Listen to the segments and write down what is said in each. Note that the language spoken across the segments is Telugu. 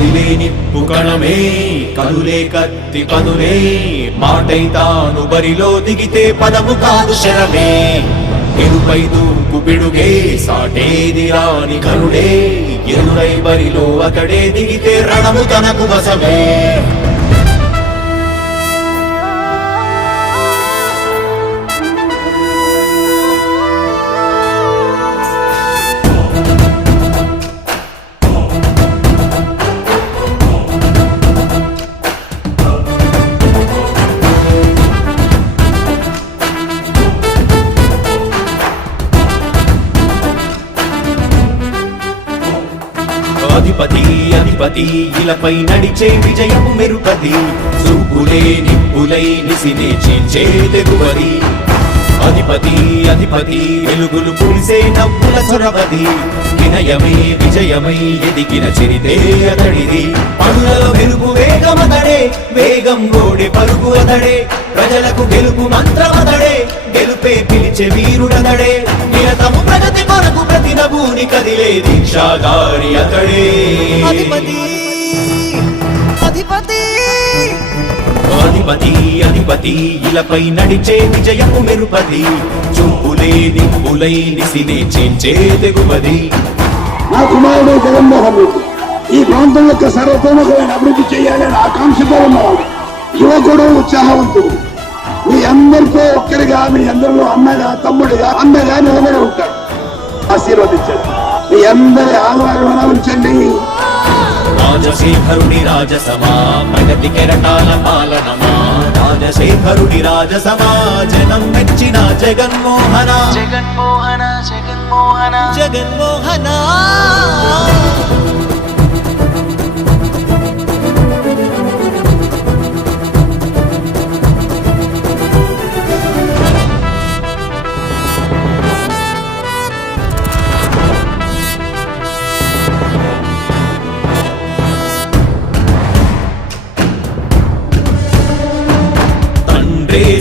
కదిలే నిప్పు కణమే కదులే కత్తి పదులే మాటై తాను బరిలో దిగితే పదము కాదు శరమే ఎరుపై దూకు పిడుగే సాటేది రాని కరుడే ఎరురై బరిలో అతడే దిగితే రణము తనకు వశమే అధిపతి అధిపతి ఇలపై నడిచే విజయము మెరుపది చూపులే నిప్పులై నిసినే చీల్చే తెగువది అధిపతి అధిపతి వెలుగులు పులిసే నవ్వుల చొరవది వినయమై విజయమై ఎదిగిన చిరితే అతడిది పనులలో వెలుగు వేగమతడే వేగం గోడే పరుగు అతడే ప్రజలకు గెలుపు మంత్రమతడే గెలుపే పిలిచే వీరుడతడే నిరతము ప్రగతి కొరకు ప్రతి నభూని కదిలే దీక్షాధారి అతడే అధిపతి అధిపతి అధిపతి అధిపతి ఇలపై నడిచే విజయము మెరుపది చూపులే నిప్పులై నిసినే చీల్చే తెగువది నా కుమారుడు జగన్మోహన్ రెడ్డి ఈ ప్రాంతం యొక్క సర్వతోముఖమైన అభివృద్ధి చేయాలని ఆకాంక్షతో ఉన్నవాడు యువకుడు ఉత్సాహవంతుడు మీ అందరితో ఒక్కరిగా మీ అందరిలో అన్నగా తమ్ముడిగా అన్నగా నిలబడి ఉంటాడు ఆశీర్వదించండి మీ అందరి ఆహ్వానం ఉంచండి రాజశేఖరుడి రాజసమా ప్రగతి కెరటాల పాలనమా రాజశేఖరుడి రాజసమా జనం మెచ్చిన జగన్మోహన జగన్మోహన జగన్మోహన జగన్మోహన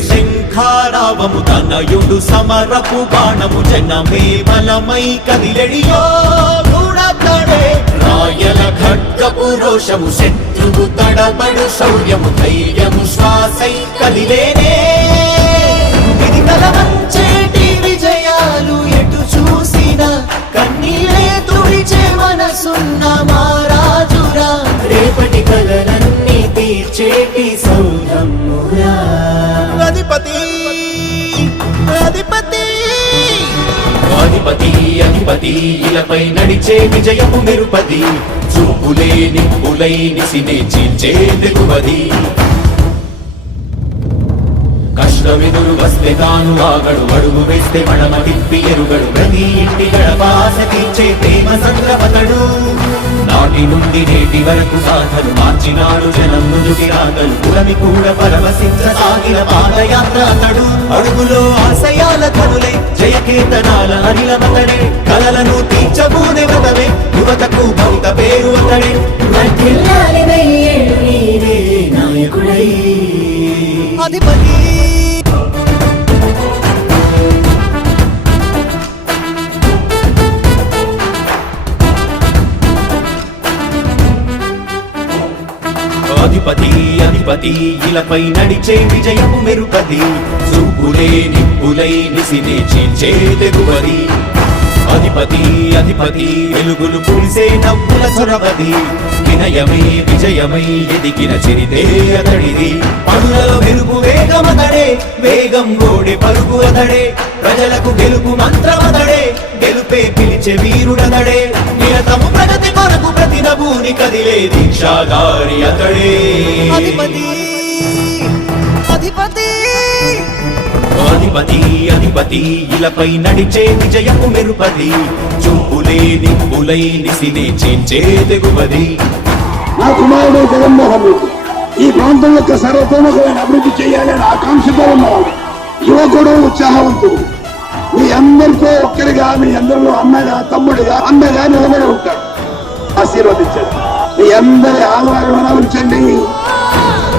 శంఖారావము తనయుడు సమరపు బాణము జనమే బలమై కదిలెడియో గూడతడే రాయల ఖడ్గపు రోషము శత్రువు తడబడు శౌర్యము ధైర్యము శ్వాసై కదిలేనే ఇది కలవంచేటి విజయాలు ఎటు చూసిన కన్నీరే తుడిచే మనసున్న మారాజురా రేపటి కలలన్నీ తీర్చేటి సౌరమ్మురా అధిపతి అధిపతి అధిపతి అధిపతి ఇలపై నడిచే విజయము మెరుపది చూపులే నిప్పులై నిసినే చీల్చే తెగువది కష్టమెదురు వస్తే తాను ఆగడు అడుగు వేస్తే మడమ తిప్పి ఎరుగడు ప్రతి ఇంటి గడపాస తీర్చే ప్రేమ సంద్రపతడు నాటి నుండి నేటి వరకు సాధలు మార్చినాడు జనం నుదుటి రాగలు పురమి కూడా పరవశించసాగిన పాదయాత్ర అతడు అడుగులో ఆశయాల కనులై జయకేతనాల అనిలమతడే కలలను తీర్చబూనే వ్రతమే యువతకు భవిత పేరు అతడే నాయకుడై అధిపతి అధిపతి అధిపతి ఇలపై నడిచే విజయము మెరుపది చూపులే నిప్పులై నిసినే చీల్చే తెగువది అధిపతి అధిపతి వెలుగులు పులిసే నవ్వుల చొరవది వినయమై విజయమై ఎదిగిన చిరితే అతడిది పనులలో వెలుగు వేగమతడే వేగం గోడే పరుగు అతడే ప్రజలకు గెలుపు మంత్రమతడే గెలుపే పిలిచే వీరుడతడే నిరతము ప్రగతి కొరకు ప్రతి నభూని కదిలే దీక్షాధారి అతడే అధిపతి అధిపతి అధిపతి అధిపతి ఇలపై నడిచే విజయము మెరుపది చూపులే నిప్పులై నిసినే చీల్చే తెగువది నా కుమారుడు జగన్మోహన్ రెడ్డి ఈ ప్రాంతం యొక్క సర్వతోముఖమైన అభివృద్ధి చేయాలని ఆకాంక్షతో ఉన్నవాడు యువకుడు ఉత్సాహవంతుడు మీ అందరితో ఒక్కరిగా మీ అందరిలో అన్నగా తమ్ముడిగా అన్నగా నిలబడి ఉంటాడు ఆశీర్వదించండి మీ అందరి ఆహ్వానం ఉంచండి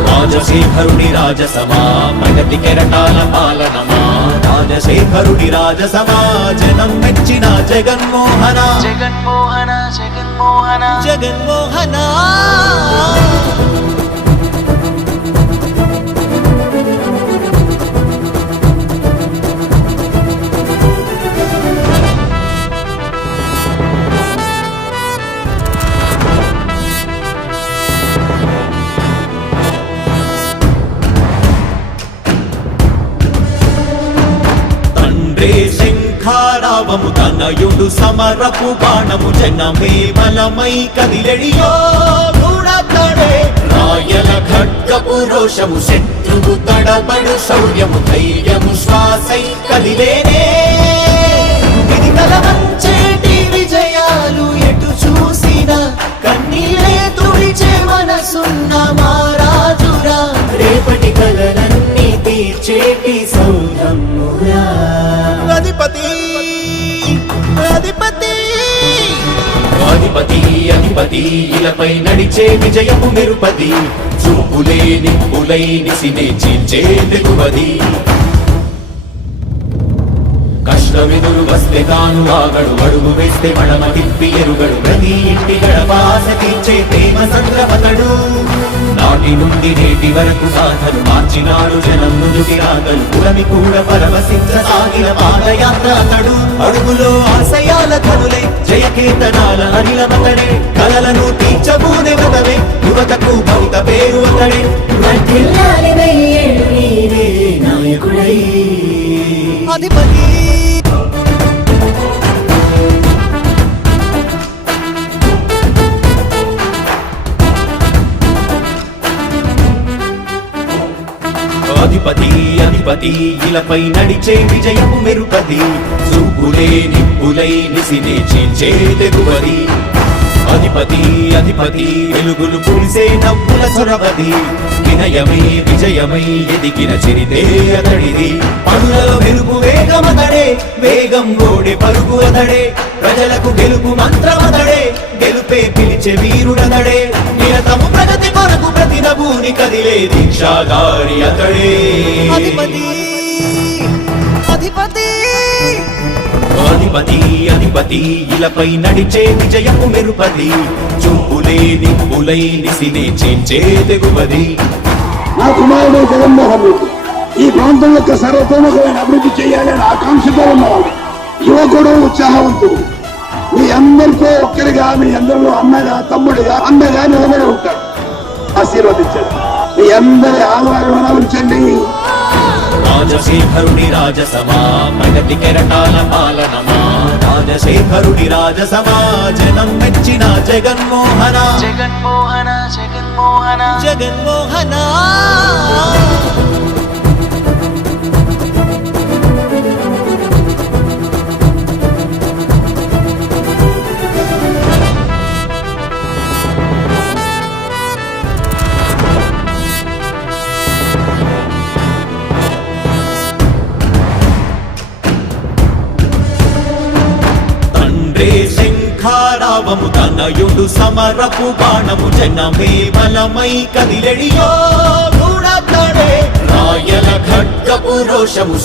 రాజశేఖరుడి రాజసమా ప్రగతి కెరటాల పాలనమా రాజశేఖరుడి రాజసమా జనం మెచ్చిన జగన్మోహన జగన్మోహన జగన్మోహన జగన్మోహన తనయుడు సమరపు బాణము జనమే బలమై కదిలెడియో గూడతడే రాయల ఖడ్గపు రోషము శత్రువు తడబడు శౌర్యము ధైర్యము శ్వాసై కదిలేనే ఇది కలవంచేటి విజయాలు ఎటు చూసిన కన్నీలే తుడిచే మనసున్న మారాజురా రేపటి కలలన్నీ తీర్చేటి సౌధమురా అధిపతి అధిపతి అధిపతి అధిపతి ఇలపై నడిచే విజయము మెరుపది చూపులే నిప్పులై నిసినే చీల్చే తెగువది కష్టమెదురు వస్తే తాను ఆగడు అడుగు వేస్తే మడమ తిప్పి ఎరుగడు ప్రతి ఇంటి గడపాస తీర్చే ప్రేమ సంద్రపతడు నాటి నుండి నేటి వరకు సాధలు మార్చినాడు జనం నుదుటి రాగలు పురమి కూడా పరవశించసాగిన పాదయాత్ర అతడు అడుగులో ఆశయాల కనులే జయకేతనాల అనిలమతడే కలలను తీర్చబూనే వ్రతమే యువతకు భవిత పేరు అతడే వర్ధిల్లాలి వెయ్యేళ్ళు నీవే నాయకుడై. అధిపతి అధిపతి అధిపతి ఇలపై నడిచే విజయము మెరుపది చూపులే నిప్పులై నిసినే చీల్చే తెగువది అధిపతి అధిపతి వెలుగులు పులిసే నవ్వుల చొరవది వినయమై విజయమై ఎదిగిన చరితే అతడిది పనులలో మెరుపు వేగమతడే వేగం ఓడే పరుగు అతడే ప్రజలకు గెలుపు మంత్రమతడే గెలుపే పిలిచే వీరుడతడే నిరతము ప్రగతి కొరకు ప్రతి నభూని కదిలే దీక్షాధారి అతడే అధిపతి అధిపతి అధిపతి అధిపతి ఇలపై నడిచే విజయము మెరుపది చూపులే నిప్పులై నిసినే చీల్చే తెగువది నా కుమారుడు జగన్మోహన్ రెడ్డి ఈ ప్రాంతం యొక్క సర్వతోముఖమైన అభివృద్ధి చేయాలని ఆకాంక్షతో ఉన్నవాడు యువకుడు ఉత్సాహవంతుడు మీ అందరితో ఒక్కరిగా మీ అందరిలో అన్నగా తమ్ముడిగా అన్నగా నిలబడి ఉంటాడు ఆశీర్వదించండి మీ అందరి ఆదరణ ఉంచండి రాజశేఖరుడి రాజసమా ప్రగతి కెరటాల పాలనమా రాజశేఖరుడి రాజసమా జనం మెచ్చిన జగన్మోహన జగన్మోహన జగన్మోహన జగన్మోహన తండ్రే శంఖారావము తనయుడు సమరపు బాణము జనమే బలమై కదిలెడియో గూడతడే రాయల ఖడ్గపు రోషము